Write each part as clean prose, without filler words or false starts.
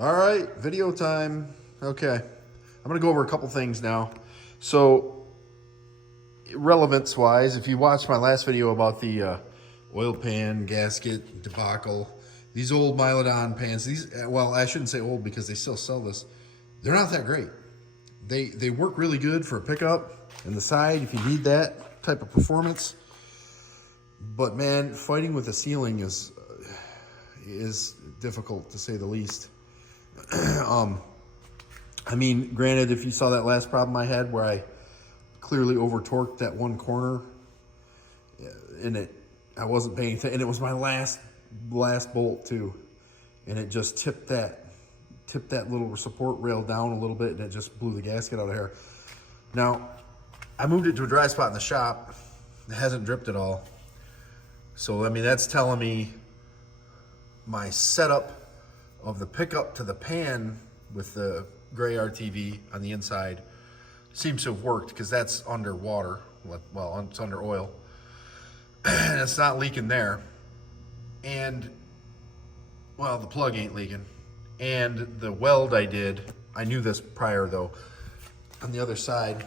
All right, video time. Okay, I'm gonna go over a couple things now. So, relevance-wise, if you watched my last video about the oil pan gasket debacle, these old Milodon pans, well, I shouldn't say old because they still sell this. They're not that great. They work really good for a pickup and the side if you need that type of performance. But man, fighting with the ceiling is difficult to say the least. I mean, granted, if you saw that last problem I had where I clearly over torqued that one corner, and I wasn't paying attention, and it was my last bolt too, and it just tipped that little support rail down a little bit, and it just blew the gasket out of here. Now, I moved it to a dry spot in the shop. It hasn't dripped at all. So, I mean, that's telling me my setup of the pickup to the pan with the gray RTV on the inside seems to have worked, because that's under water. Well, it's under oil. And it's not leaking there. And, well, the plug ain't leaking. And the weld I did, I knew this prior though, on the other side,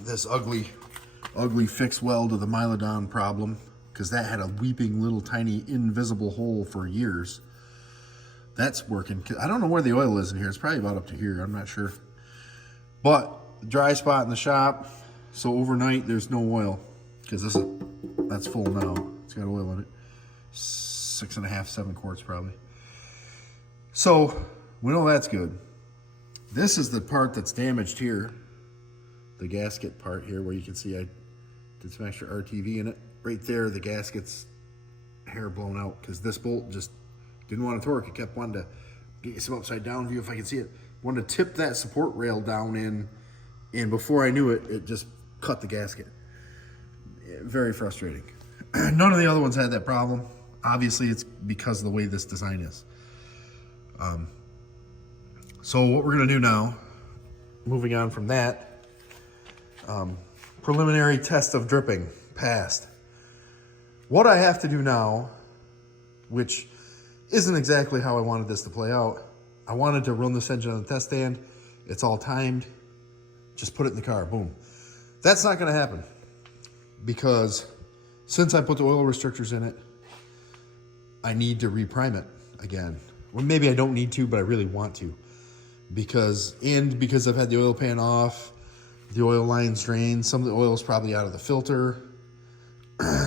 this ugly fixed weld of the Milodon problem, because that had a weeping little tiny invisible hole for years. That's working. I don't know where the oil is in here. It's probably about up to here. I'm not sure. But dry spot in the shop, so overnight there's no oil, because that's full now. It's got oil in it. 6.5, 7 quarts probably. So we know that's good. This is the part that's damaged here. The gasket part here, where you can see I did some extra RTV in it. Right there, the gasket's hair blown out because this bolt just didn't want to torque. It kept wanting to get you some upside down view if I can see it. Wanted to tip that support rail down in, and before I knew it, it just cut the gasket. Very frustrating. None of the other ones had that problem. Obviously, it's because of the way this design is. So what we're gonna do now, moving on from that, preliminary test of dripping passed. What I have to do now, which isn't exactly how I wanted this to play out, I wanted to run this engine on the test stand. It's all timed. Just put it in the car, boom. That's not gonna happen, because since I put the oil restrictors in it, I need to reprime it again. Well, maybe I don't need to, but I really want to, because I've had the oil pan off, the oil line's drained, some of the oil is probably out of the filter.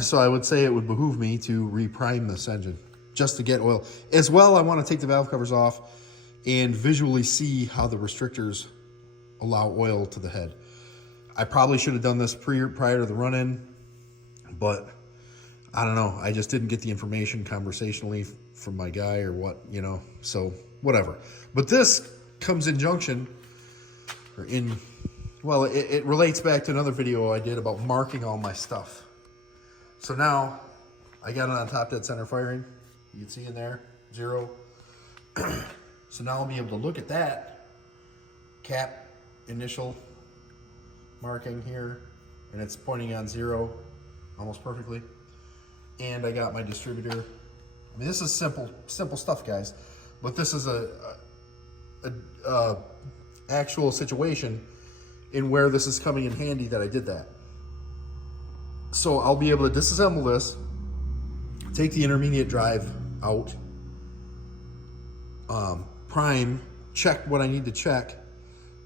So I would say it would behoove me to reprime this engine just to get oil. As well, I want to take the valve covers off and visually see how the restrictors allow oil to the head. I probably should have done this prior to the run-in, but I don't know. I just didn't get the information conversationally from my guy or what, so whatever. But this comes in junction, or in, well, it relates back to another video I did about marking all my stuff. So now I got it on top dead center firing. You can see in there, 0. So now I'll be able to look at that cap initial marking here, and it's pointing on 0 almost perfectly. And I got my distributor. I mean, this is simple stuff, guys, but this is a actual situation in where this is coming in handy that I did that. So I'll be able to disassemble this, take the intermediate drive out, prime, check what I need to check,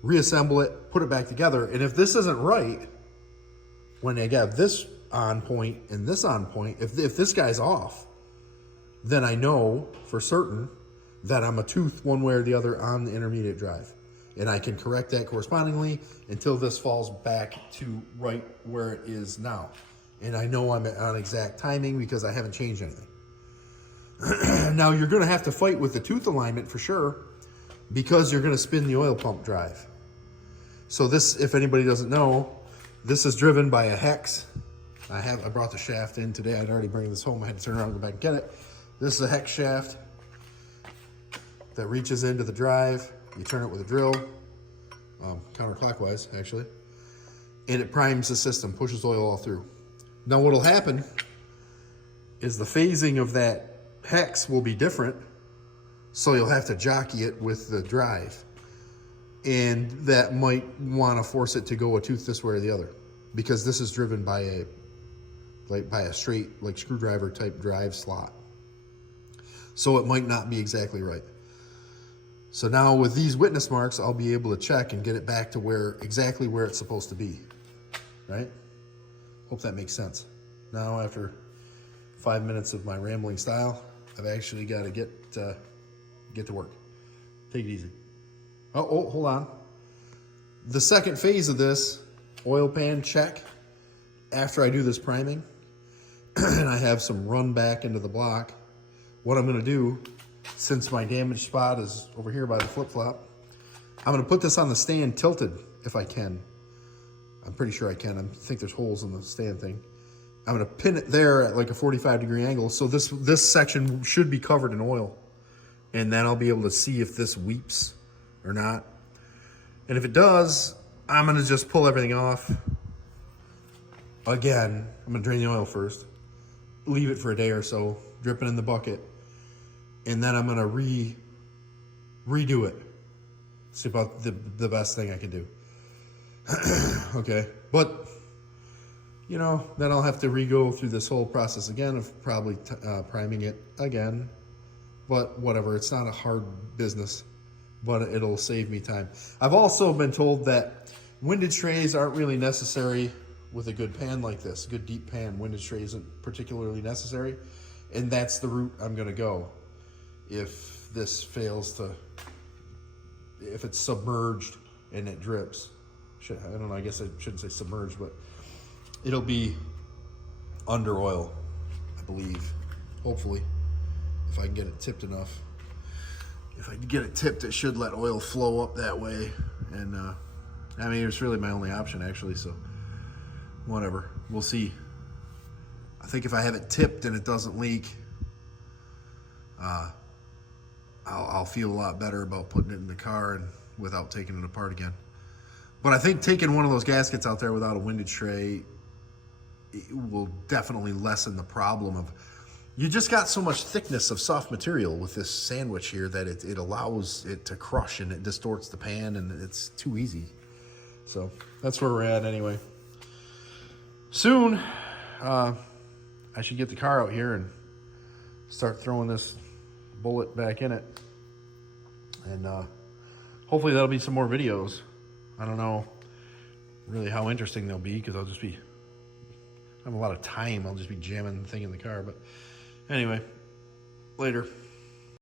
reassemble it, put it back together. And if this isn't right, when I got this on point and this on point, if this guy's off, then I know for certain that I'm a tooth one way or the other on the intermediate drive. And I can correct that correspondingly until this falls back to right where it is now. And I know I'm on exact timing because I haven't changed anything. Now you're gonna have to fight with the tooth alignment for sure, because you're gonna spin the oil pump drive. So this, if anybody doesn't know, this is driven by a hex. I brought the shaft in today. I'd already bring this home. I had to turn around and go back and get it. This is a hex shaft that reaches into the drive. You turn it with a drill, counterclockwise actually, and it primes the system, pushes oil all through. Now what'll happen is the phasing of that hex will be different. So you'll have to jockey it with the drive. And that might want to force it to go a tooth this way or the other, because this is driven by a straight like screwdriver type drive slot. So it might not be exactly right. So now with these witness marks, I'll be able to check and get it back to exactly where it's supposed to be, right? Hope that makes sense. Now after 5 minutes of my rambling style, I've actually got to get to work. Take it easy. Oh, hold on. The second phase of this, oil pan check, after I do this priming, and I have some run back into the block, what I'm gonna do, since my damaged spot is over here by the flip-flop, I'm gonna put this on the stand tilted if I can. I'm pretty sure I can. I think there's holes in the stand thing. I'm gonna pin it there at like a 45-degree angle, so this section should be covered in oil. And then I'll be able to see if this weeps or not. And if it does, I'm gonna just pull everything off. Again, I'm gonna drain the oil first, leave it for a day or so, drip it in the bucket, and then I'm gonna redo it. See about the best thing I can do. Okay, but you know, then I'll have to re-go through this whole process again of probably priming it again. But whatever, it's not a hard business, but it'll save me time. I've also been told that windage trays aren't really necessary with a good pan like this. A good deep pan, windage tray isn't particularly necessary. And that's the route I'm gonna go. If this fails to, if it's submerged and it drips. I don't know, I guess I shouldn't say submerged, but it'll be under oil, I believe, hopefully. If I can get it tipped enough. If I can get it tipped, it should let oil flow up that way. And I mean, it's really my only option actually, so whatever, we'll see. I think if I have it tipped and it doesn't leak, I'll feel a lot better about putting it in the car and without taking it apart again. But I think taking one of those gaskets out there without a windage tray will definitely lessen the problem of, you just got so much thickness of soft material with this sandwich here that it allows it to crush and it distorts the pan and it's too easy. So that's where we're at anyway. Soon, I should get the car out here and start throwing this bullet back in it. And hopefully that'll be some more videos. I don't know really how interesting they'll be because I have a lot of time. I'll just be jamming the thing in the car. But anyway, later.